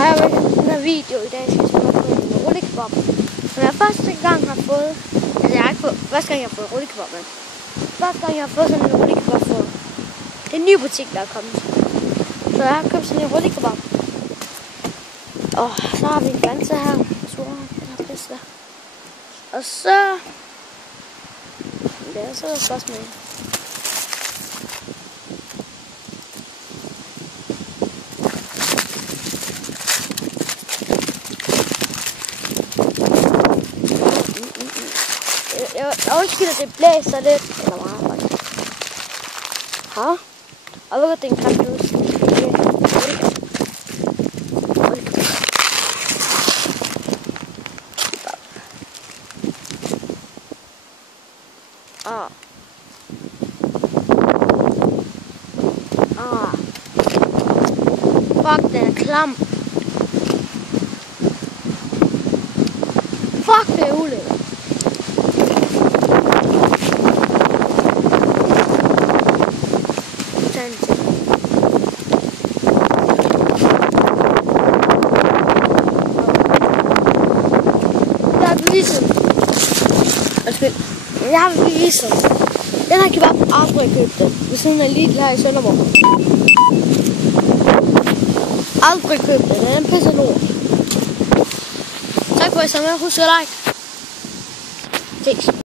Her er den her video i dag, skal jeg få en rullekebab, som jeg første gang har fået. Altså jeg har ikke fået, første gang jeg har fået rullekebab, men første gang jeg har fået sådan en rullekebab for. Det er en ny butik, der er kommet. Så jeg har købt sådan en rullekebab. Og så har vi en grænse her. Og så... Ja, så er der spørgsmål. Jeg undskyld, at det blæser lidt. Eller meget faktisk. Her. Og ved du, det er en klam blus. Fuck, den er klam. Fuck, det er ulækkert. Der er beviset. Jeg har beviset. Den her kebab aldrig købt den. Ved siden af Lidl her i Sønderborg. Aldrig købt den. Den er en pisse lort. Tak for at I så med. Husk at like. Ses.